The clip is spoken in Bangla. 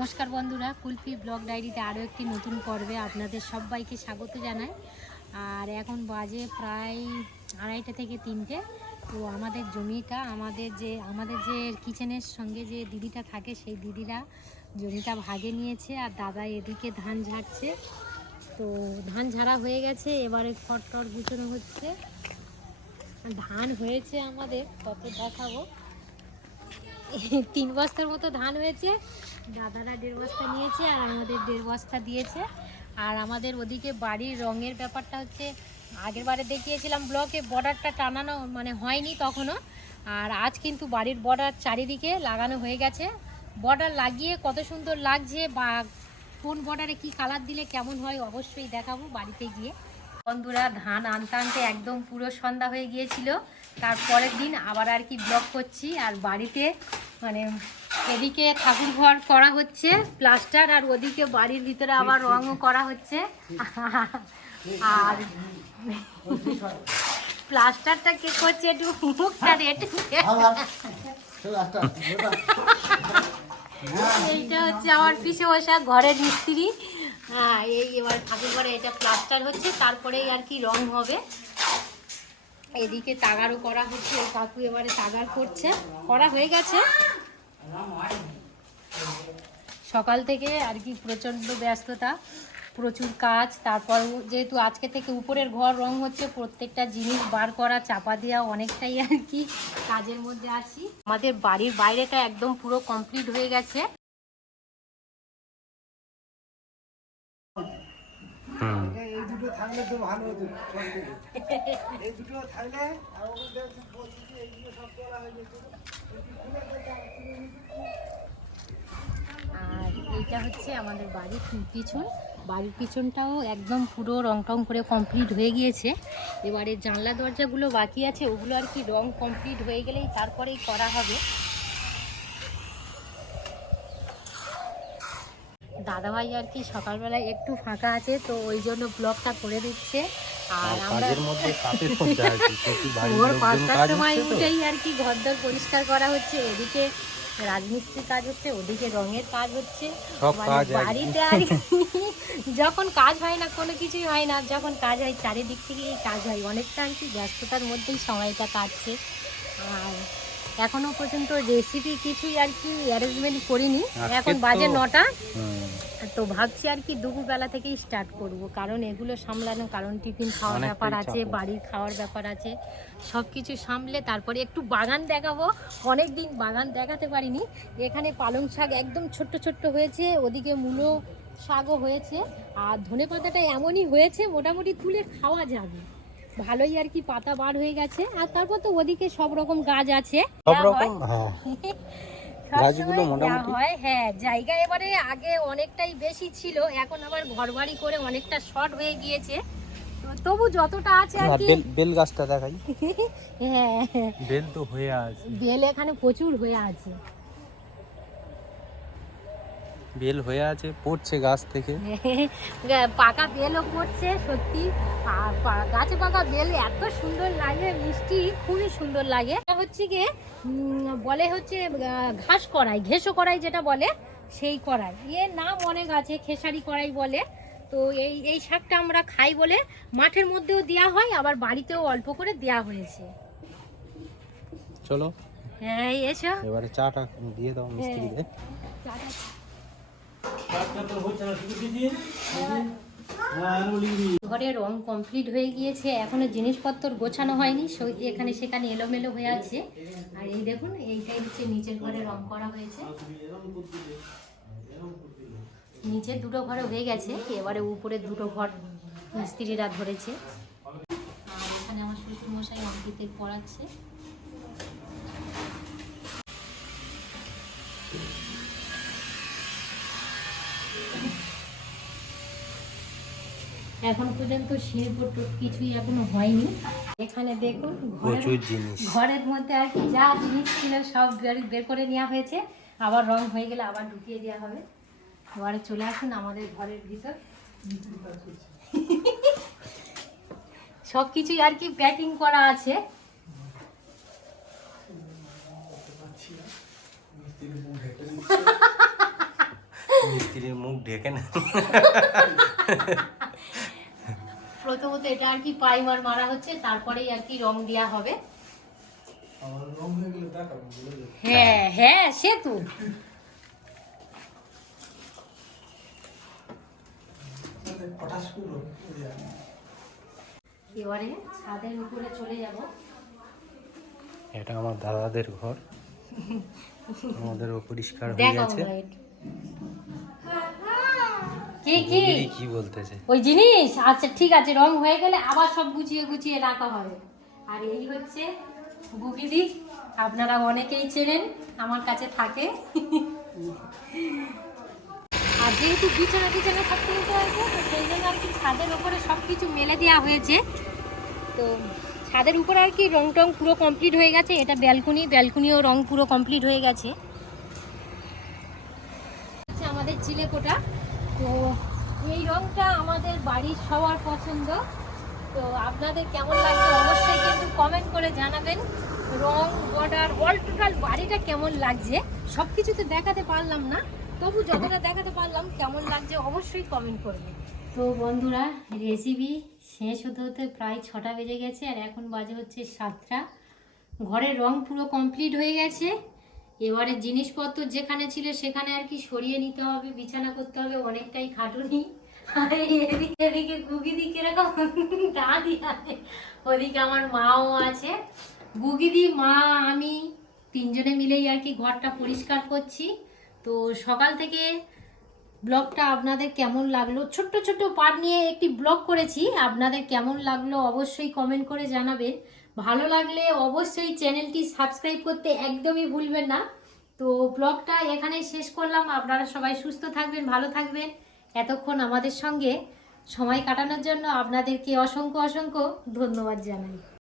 নমস্কার বন্ধুরা, কুলফি ব্লগ ডায়েরিতে আরও একটি নতুন পর্বে আপনাদের সবাইকে স্বাগত জানাই। আর এখন বাজে প্রায় 2:30 থেকে 3টে। তো আমাদের জমিটা আমাদের যে কিচেনের সঙ্গে যে দিদিটা থাকে সেই দিদিরা জমিটা ভাগে নিয়েছে আর দাদা এদিকে ধান ঝাড়ছে। তো ধান ঝাড়া হয়ে গেছে, এবারে খড় টড় গুছানো হচ্ছে। ধান হয়েছে আমাদের কত দেখাবো, 3 বস্তার মতো ধান হয়েছে। দাদারা 1.5 বস্তা নিয়েছে আর আমাদের 1.5 বস্তা দিয়েছে। আর আমাদের ওদিকে বাড়ির রঙের ব্যাপারটা হচ্ছে, আগের বারে দেখিয়েছিলাম ব্লকে বর্ডারটা টানানো হয়নি তখনও। আর আজ কিন্তু বাড়ির বর্ডার চারিদিকে লাগানো হয়ে গেছে। বর্ডার লাগিয়ে কত সুন্দর লাগছে, বা কোন বর্ডারে কি কালার দিলে কেমন হয় অবশ্যই দেখাবো বাড়িতে গিয়ে। বন্ধুরা, ধান আনতে আনতে একদম পুরো সন্ধ্যা হয়ে গিয়েছিল। তারপরের দিন আবার আর কি ব্লগ করছি। আর বাড়িতে এদিকে ঠাকুর ঘর করা হচ্ছে প্লাস্টার, আর ওদিকে বাড়ির ভিতরে আবার রঙও করা হচ্ছে। আর প্লাস্টারটা কে করছে একটু মুখটা রেট। এইটা হচ্ছে আমার পিছে বসা ঘরের মিস্ত্রি। হ্যাঁ, এবার ঠাকুর ঘরে এটা প্লাস্টার হচ্ছে, তারপরেই আর কি রং হবে। এদিকে তাগারও করা হচ্ছে, কাকু এবারে তাগার করছে, করা হয়ে গেছে। সকাল থেকে আর কি প্রচণ্ড ব্যস্ততা, প্রচুর কাজ। তারপর যেহেতু আজকে থেকে উপরের ঘর রং হচ্ছে, প্রত্যেকটা জিনিস বার করা, চাপা দেওয়া, অনেকটাই আর কি কাজের মধ্যে আছি। আমাদের বাড়ির বাইরেটা একদম পুরো কমপ্লিট হয়ে গেছে। এই দুটো থাকলে তো ভালো হতো। এই দুটো থাকলে আর এইটা হচ্ছে আমাদের বাড়ির পিছন। বাড়ির পিছনটাও একদম পুরো রং টং করে কমপ্লিট হয়ে গিয়েছে। এবারে জানলা দরজাগুলো বাকি আছে, ওগুলো আর কি রং কমপ্লিট হয়ে গেলেই তারপরেই করা হবে। দাদাভাই আর কি সকালবেলায় একটু ফাঁকা আছে, তো ওই জন্য ব্লগটা করে দিচ্ছে। আর আমরা ভোর 5টার সময় উঠেই আর কি ঘরদর পরিষ্কার করা হচ্ছে। এদিকে রাজমিস্ত্রির কাজ হচ্ছে, ওদিকে রঙের কাজ হচ্ছে। বাড়িতে আর যখন কাজ হয় না কোনো কিছুই হয় না, যখন কাজ হয় চারিদিক থেকেই কাজ হয়। অনেকটা আর কি ব্যস্ততার মধ্যেই সময়টা কাটছে। আর এখনো পর্যন্ত রেসিপি কিছুই আর কি অ্যারেঞ্জমেন্ট করিনি। এখন বাজে 9টা। তো ভাবছি আর কি দুপুরবেলা থেকেই স্টার্ট করব, কারণ এগুলো সামলানো, কারণ টিফিন খাওয়ার ব্যাপার আছে, বাড়ির খাওয়ার ব্যাপার আছে, সব কিছু সামলে তারপরে একটু বাগান দেখাবো। অনেক দিন বাগান দেখাতে পারিনি। এখানে পালং শাক একদম ছোট্ট ছোট্ট হয়েছে, ওদিকে মূলো শাকও হয়েছে। আর ধনেপাতাটা এমনই হয়েছে মোটামুটি তুলে খাওয়া যাবে, ভালোই আর কি পাতা বার হয়ে গেছে। আর তারপর তো ওদিকে সব রকম গাছ আছে, সব রকম গাছগুলো মোটামুটি হয়। হ্যাঁ, জায়গা এবারে আগে অনেকটাই বেশি ছিল, এখন আবার ঘরবাড়ি করে অনেকটা শর্ট হয়ে গিয়েছে। তবু যতটা আছে আর কি। বেল গাছটা দেখাই। হ্যাঁ, বেল তো হয়ে আছে, বেল এখানে প্রচুর হয়ে আছে, বেল হয়ে আছে, পড়ছে গাছ থেকে। পাকা বেলও পড়ছে সত্যি। আর গাছে পাকা বেল এত সুন্দর লাগে, মিষ্টি, খুবই সুন্দর লাগে। হচ্ছে গিয়ে বলে হচ্ছে ঘাস কড়াই, ঘেঁষো কড়াই যেটা বলে, সেই কড়াই। এর নাম অনেক আছে, খেসারি কড়াই বলে। তো এই শাকটা আমরা খাই বলে মাঠের মধ্যেও দেওয়া হয়, আবার বাড়িতেও অল্প করে দেওয়া হয়েছে। চলো, হ্যাঁ এসো, এবারে চাটা দিয়ে দাও মিস্ত্রিকে। ঘরে রং কমপ্লিট হয়ে গিয়েছে, এখনো জিনিসপত্র গোছানো হয়নি, এখানে সেখানে এলোমেলো হয়ে আছে। আর এই দেখুন, এইটাই হচ্ছে নিচের ঘরে রং করা হয়েছে। নিচের দুটো ঘরে হয়ে গেছে, এবারে উপরের দুটো ঘর মিস্ত্রিরা ধরেছে। আর এখানে আমার শ্বশুরমশাই অঙ্কিতের পড়াচ্ছে। এখন পর্যন্ত শিল্প কিছুই এখনো হয়নি। এখানে দেখুন ঘরের মধ্যে আর কি যা জিনিস ছিল সব বের করে নেওয়া হয়েছে। আবার রং হয়ে গেলে আবার ঢুকিয়ে দেওয়া হবে। এবারে চলে আসুন আমাদের ঘরের ভিতর। সব কিছুই আর কি প্যাকিং করা আছে। মিস্ত্রির মুখ ঢেকে না। প্রথমত এটা আর কি প্রাইমার মারা হচ্ছে, তারপরেই আর কি রং দেওয়া হবে। আমার রং হয়ে গেলে দেখাবো, বলে দেবো। হ্যাঁ হ্যাঁ, সে তো পটাশ করো, ওই আর। এবারে ছাদের উপরে চলে যাব। এটা আমার দাদাদের ঘর, আমাদেরও পরিষ্কার হয়ে দেখো গেছে। কি কি দিদি কি বলতেছে? ওই জিনিস, আচ্ছা ঠিক আছে, রং হয়ে গেলে আবার সব গুছিয়ে গুছিয়ে রাখা হবে। আর এই হচ্ছে গুগিদি, আপনারা অনেকেই চেনেন, আমার কাছে থাকে। আর যেহেতু বিছানা টিছানা সব কিছু হয়েছে, তো সেই জন্য আর কি ছাদের উপরে সব কিছু মেলে দেওয়া হয়েছে। তো ছাদের উপরে আর কি রং টং পুরো কমপ্লিট হয়ে গেছে। এটা ব্যালকনিও রং পুরো কমপ্লিট হয়ে গেছে। হচ্ছে আমাদের চিলেকোঠা। তো এই রংটা আমাদের বাড়ির সবার পছন্দ। তো আপনাদের কেমন লাগছে অবশ্যই কিন্তু কমেন্ট করে জানাবেন। রং, বর্ডার, অল টোটাল বাড়িটা কেমন লাগছে, সব কিছু তো দেখাতে পারলাম না, তবু যতটা দেখাতে পারলাম কেমন লাগছে অবশ্যই কমেন্ট করবেন। তো বন্ধুরা, রেসিপি শেষ হতে হতে প্রায় 6টা বেজে গেছে, আর এখন বাজে হচ্ছে 7টা। ঘরের রং পুরো কমপ্লিট হয়ে গেছে। এবারে জিনিসপত্র যেখানে ছিল সেখানে আর কি সরিয়ে নিতে হবে, বিছানা করতে হবে, অনেকটাই খাটুনি। আর এদিকে গুগিদি কিরকম দাঁড়িয়ে আছে, ওদিকে আমার মাও আছে। গুগিদি, মা, আমি তিনজনে মিলেই আর কি ঘরটা পরিষ্কার করছি। তো সকাল থেকে ব্লগটা আপনাদের কেমন লাগলো, ছোট্ট ছোট্ট পার্ট নিয়ে একটি ব্লগ করেছি, আপনাদের কেমন লাগলো অবশ্যই কমেন্ট করে জানাবেন। ভালো লাগলে অবশ্যই চ্যানেলটি সাবস্ক্রাইব করতে একদমই ভুলবেন না। তো ব্লগটা এখানেই শেষ করলাম। আপনারা সবাই সুস্থ থাকবেন, ভালো থাকবেন। এতক্ষণ আমাদের সঙ্গে সময় কাটানোর জন্য আপনাদেরকে অসংখ্য অসংখ্য ধন্যবাদ জানাই।